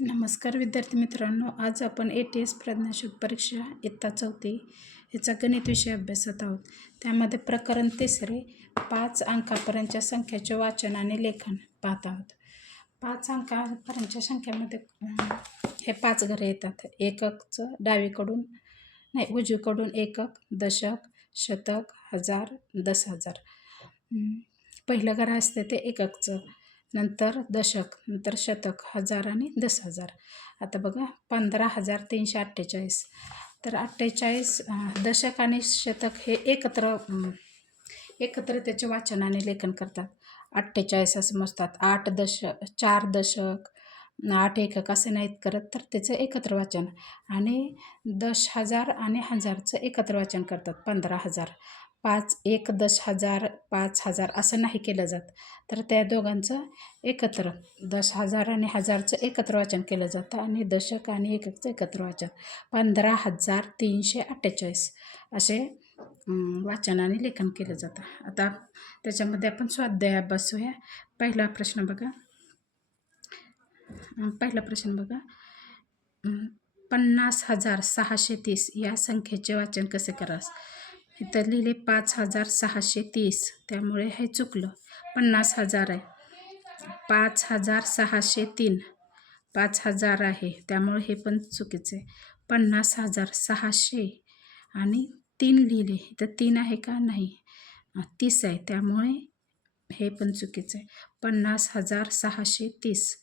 नमस्कार विद्यार्थी मित्रांनो, आज आपण ATS प्रज्ञाशोध परीक्षा इयत्ता 4 याचा गणित विषय अभ्यासत आहोत. त्यामध्ये प्रकरण 3 5 अंकापर्यंतच्या संख्याचे वाचन आणि लेखन पाहत आहोत. 5 अंकापर्यंतच्या संख्यामध्ये हे 5 घरे येतात. एककचं डावीकडून उजवीकडून एकक, दशक, शतक, हजार, 10,000. पहिलं घर असते ते एककचं, नंतर दशक, नंतर शतक, हजार आणि 10,000. आता बघा 15,348. तर 48 दशक आणि शतक हे एकत्र त्याचे वाचन आणि लेखन करतात. 48 असं मोजतात. 4 दशक, 8 एकक असे नाहीत करत, तर त्याचं एकत्र वाचन. आणि 10,000 आणि हजारचं एकत्र वाचन करतात. 15,000, 1 10,000, 5,000 असं नाही केलं जात. तर त्या दोघांचं एकत्र 10,000 आणि हजारचं एकत्र वाचन केलं जातं आणि दशक आणि एककचं एकत्र वाचन 15,348 असे वाचन आणि लेखन केलं जातं. आता त्याच्यामध्ये आपण स्वाध्याय अभ्यासूया. पहिला प्रश्न बघा 50,630 या संख्येचे वाचन कसे करास. इथं लिहिले 5,630, त्यामुळे हे चुकलं. 50,000 आहे. 5,603 5,000 आहे, त्यामुळे हे पण चुकीचं आहे. 50,600 आणि 3 लिहिले, इथं 3 आहे का, नाही, 30 आहे, त्यामुळे हे पण चुकीचं आहे. 50,630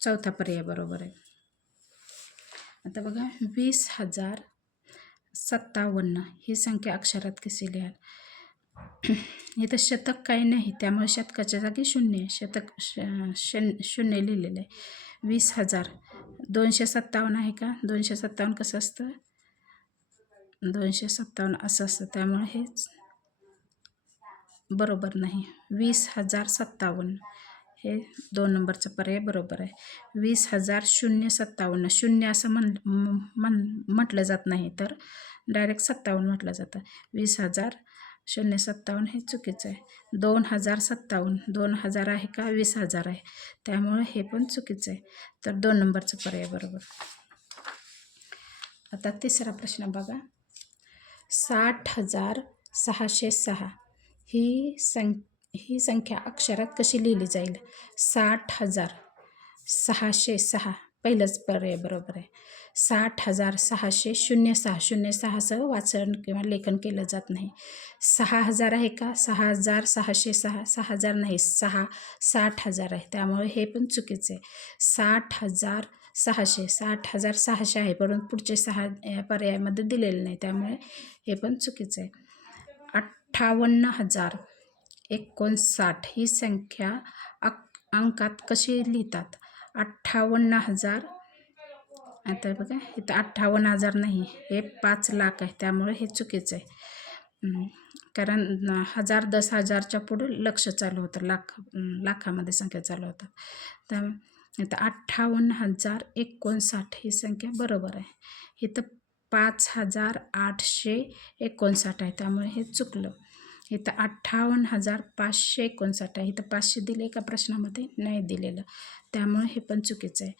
चौथा पर्याय बरोबर आहे. आता बघा 20,057 ही संख्या अक्षरात कशी लिहाल. इथं शतक काही नाही, त्यामुळे शतकाच्या जागी 0 शतक 0 लिहिलेलं आहे. 20,000 257 आहे का, 257 कसं असतं, 257 असं असतं, त्यामुळे हेच बरोबर नाही. 20,057 हे 2 नंबरचा पर्याय बरोबर आहे. 20,057 शून्य असं म्हटलं जात नाही, तर डायरेक्ट 57 म्हटलं जातं. 20,057 हे चुकीचं आहे. 2,057 2,000 आहे का, 20,000 आहे, त्यामुळे हे पण चुकीचं आहे. तर 2 नंबरचा पर्याय बरोबर. आता तिसरा प्रश्न बघा. 60,606 ही संख्या अक्षरात कशी लिहिली जाईल. 60,606 पहिलंच पर्याय बरोबर आहे. 60,606 06 वाचन किंवा लेखन केलं जात नाही. 6,000 आहे का, 6,606 6,000 नाही, 60,000 आहे, त्यामुळे हे पण चुकीचं आहे. 60,600 आहे, परंतु पुढचे 6 पर्यायामध्ये दिलेले नाही, त्यामुळे हे पण चुकीचं आहे. 58,059 ही संख्या अंकात कशी लिहितात. 58,000 आता बघा इथं 58,000 नाही, हे 5 लाख आहे, त्यामुळे हे चुकीचं आहे. कारण 1000 10,000च्या पुढे लक्ष चालू होतं, लाखामध्ये संख्या चालू होतात. तर इथं 58,059 ही संख्या बरोबर आहे. इथं 5,859 आहे, त्यामुळे हे चुकलं. इथं 58,559 आहे, इथं 500 दिले का प्रश्नामध्ये, नाही दिलेलं, त्यामुळे हे पण चुकीचं आहे.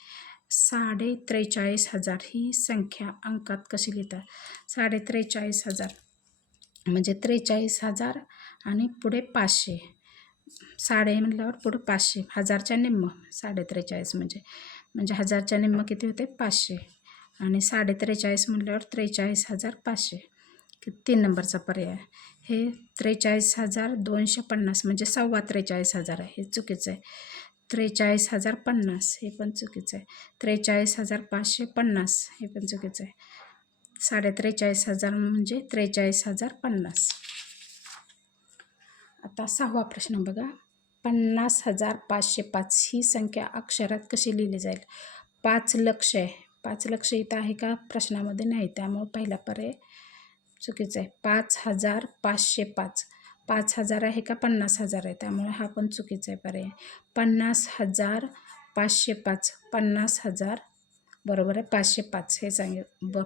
43,000 ही संख्या अंकात कशी लिहितात. 43,000 म्हणजे 43,000 आणि पुढे 500, साडे म्हणल्यावर पुढे 500, हजारच्या निम्म 43,000 म्हणजे हजारच्या निम्म किती होते, 500, आणि 43,000 म्हटल्यावर 43,500. 3 नंबरचा पर्याय. हे 43,250 म्हणजे 43,000 आहे, हे चुकीचं आहे. 43,050 हे पण चुकीचं आहे. 43,550 हे पण चुकीचं आहे. 43,500 म्हणजे 43,050. आता 6वा प्रश्न बघा. 50,505 ही संख्या अक्षरात कशी लिहिली जाईल. 5 लक्ष आहे, 5 लक्ष इथं आहे का प्रश्नामध्ये, नाही, त्यामुळे पहिला पर्याय चुकीचं आहे. 5,505 5,000 आहे का, 50,000 आहे, त्यामुळे हा पण चुकीचा आहे पर्याय. 50,505 50,000 बरोबर आहे. 505 हे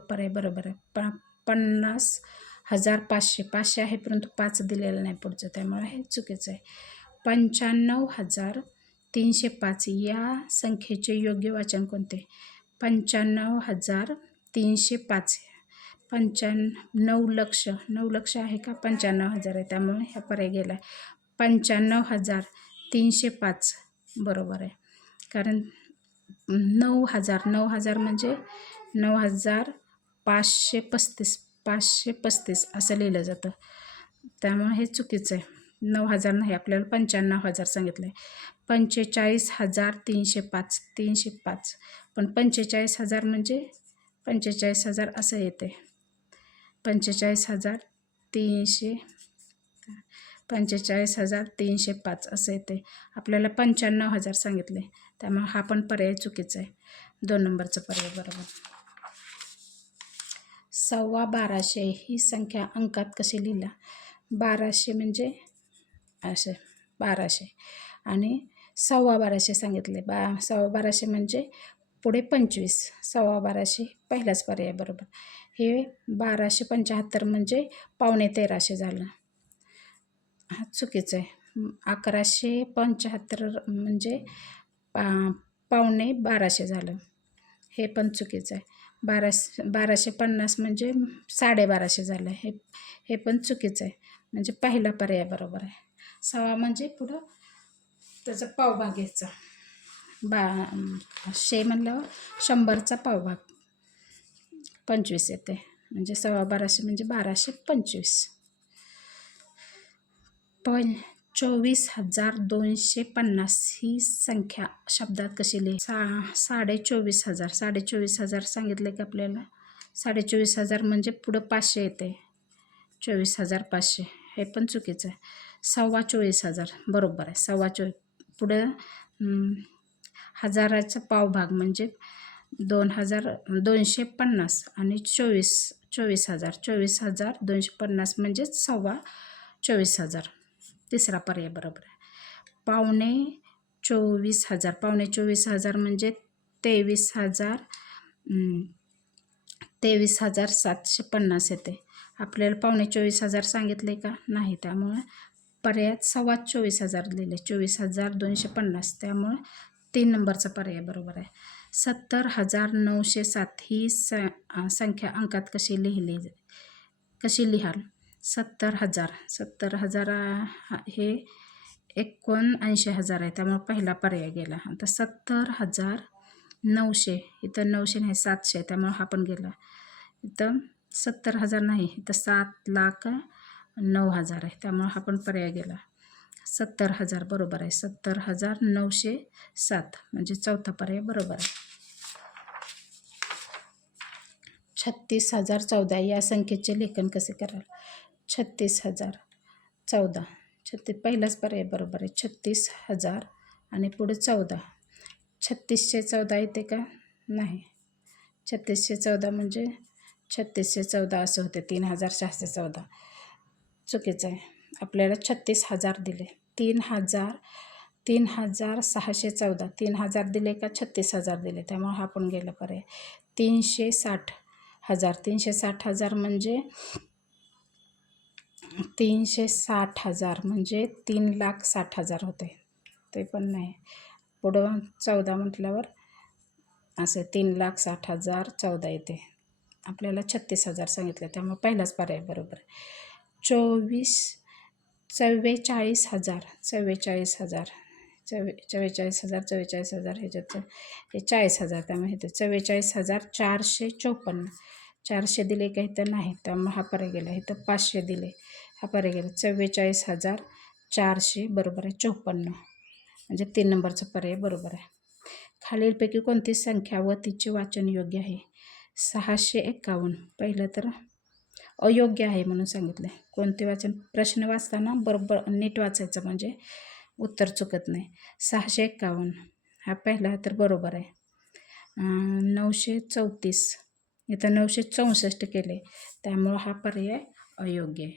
पर्याय बरोबर आहे. 50,500 500 आहे, परंतु 5 दिलेलं नाही पुढचं, त्यामुळे हे चुकीचं आहे. 95,000 305 या संख्येचे योग्य वाचन कोणते? 95,305. 9 लक्ष आहे का? 95,000 आहे, त्यामुळे ह्या पर्याय गेला. 95,305 बरोबर आहे. कारण 9,000 म्हणजे 9,535 असं लिहिलं जातं, त्यामुळे हे चुकीचं आहे. 9,000 नाही, आपल्याला 95,000 सांगितलं आहे. 45,305 305, पण 45,000 म्हणजे 45,000 असं येते. 45,305 असं येते. आपल्याला 95,000 सांगितले, त्यामुळे हा पण पर्याय चुकीचा आहे. 2 नंबरचा पर्याय बरोबर. 12,15 ही संख्या अंकात कशी लिहिला? 1200 म्हणजे असे 1200 आणि 12,15 सांगितले. 12,15 म्हणजे पुढे 25. 12,15 पहिलाच पर्याय बरोबर. हे 1275 म्हणजे 13,15 झालं, हा चुकीचं आहे. 1175 म्हणजे 12,15 झालं, हे पण चुकीचं आहे. 1250 म्हणजे 12,500 झालं, हे पण चुकीचं आहे. म्हणजे पहिला पर्याय बरोबर आहे. 6 म्हणजे पुढं त्याचा पावभाग घ्यायचा. 100 म्हणल्यावर 100चा पावभाग 25 येते, म्हणजे 12,15 म्हणजे 1225. 24,250 ही संख्या शब्दात कशी लिहि? 24,500. 24,500 सांगितले की आपल्याला 24,500 म्हणजे पुढं 500 येते. 24,500 हे पण चुकीचं आहे. 24,500 बरोबर आहे. 24,500 पुढं 1000चा पावभाग म्हणजे 2,250 आणि 24,000. 24,250 म्हणजेच 24,000. तिसरा पर्याय बरोबर आहे. 24,500. 24,500 म्हणजे 23,750 येते. आपल्याला 24,500 सांगितले का? नाही, त्यामुळे पर्यायात 24,500 लिहिले. 24,250, त्यामुळे 3 नंबरचा पर्याय बरोबर आहे. 70,907 ही संख्या अंकात कशी लिहाल? 70,000 हे 79,000 आहे, त्यामुळे पहिला पर्याय गेला. आता 70,900, इथं 900 नाही 700, त्यामुळे हा पण गेला. इथं 70,000 नाही, इथं 7,09,000 आहे, त्यामुळे हा पण पर्याय गेला. 70,000 बरोबर आहे. 70,907 म्हणजे चौथा पर्याय बरोबर आहे. 36,014 या संख्येचे लेखन कसे कराल? 36,014. पहिलाच पर्याय बरोबर आहे. 36,000 आणि पुढे 14. 3614 येते का? नाही. 3614 म्हणजे 3614 असं होते. 3,614 चुकीचं आहे. आपल्याला 36,000 दिले. 3,614. 3,000 दिले का 36,000 दिले, त्यामुळे हा पण गेला पर्याय. 360,000. 360,000 म्हणजे 360,000 म्हणजे 3,60,000 होते, ते पण नाही. पुढं 14 म्हटल्यावर असं 3,60,000 14 येते. आपल्याला 36,000 सांगितलं, त्यामुळे पहिलाच पर्याय बरोबर आहे. 44,000. 44,000 ह्याच्यात हे 40,000, त्यामुळे इथं 44,454. 400 दिले का इथं नाही, त्यामुळे हा पर्याय गेला. इथं 500 दिले, हा पर्याय गेला. 44,400 बरोबर आहे 54, म्हणजे 3 नंबरचा पर्याय बरोबर आहे. खालीलपैकी कोणती संख्या व तिचे वाचन योग्य आहे? 651. पहिलं तर अयोग्य आहे म्हणून सांगितलं आहे. कोणते वाचन? प्रश्न वाचताना बरोबर नीट वाचायचं, म्हणजे उत्तर चुकत नाही. 651 हा पहिला तर बरोबर आहे. 934 इथं 964 केले, त्यामुळं हा पर्याय अयोग्य आहे.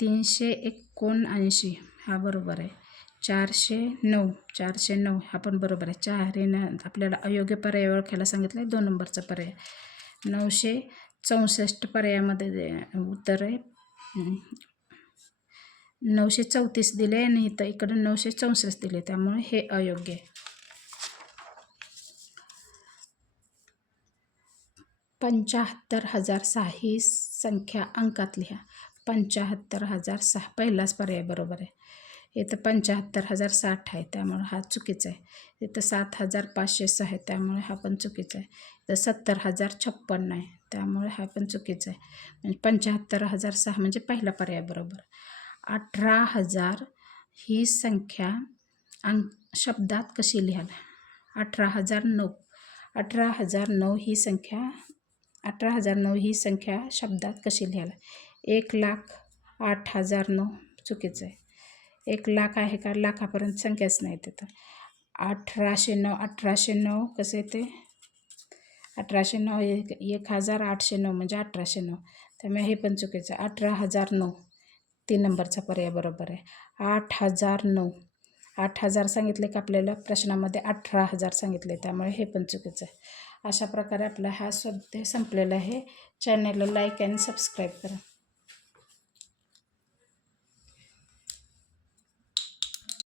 379 हा बरोबर आहे. 409 हा पण बरोबर आहे. 4 आपल्याला अयोग्य पर्याय ओळखायला सांगितलं आहे. 2 नंबरचा पर्याय. 964 पर्यायामध्ये उत्तर आहे 934 दिले आणि इथं इकडं 964 दिले, त्यामुळे हे अयोग्य आहे. 75,006 ही संख्या अंकात लिहा. 75,006 पहिलाच पर्याय बरोबर आहे. इथं 75,060 आहे, त्यामुळे हा चुकीचा आहे. इथं 7,506 आहे, त्यामुळे हा पण चुकीचा आहे. इथं 70,056 आहे, त्यामुळे हा पण चुकीचा आहे. म्हणजे 75,006 म्हणजे पहिला पर्याय बरोबर. 18,000 ही संख्या शब्दात कशी लिहाल? 18,009. 18,009 ही संख्या 18,009 ही संख्या शब्दात कशी लिहाल? 1,08,009 चुकीचं आहे. 1,00,000 आहे का? लाखापर्यंत संख्याच नाही तिथं. 1809 1809 कसं येते? 1809 1,809 म्हणजे 1809, त्यामुळे हे पण चुकीचं आहे. 18,009 3 नंबरचा पर्याय बरोबर आहे. 8,009 8,000 सांगितले का आपल्याला प्रश्नामध्ये 18,000 सांगितले, त्यामुळे हे पण चुकीचं आहे. अशा प्रकारे आपला हा स्वाध्याय संपलेला आहे. चॅनलला लाईक आणि सबस्क्राईब करा.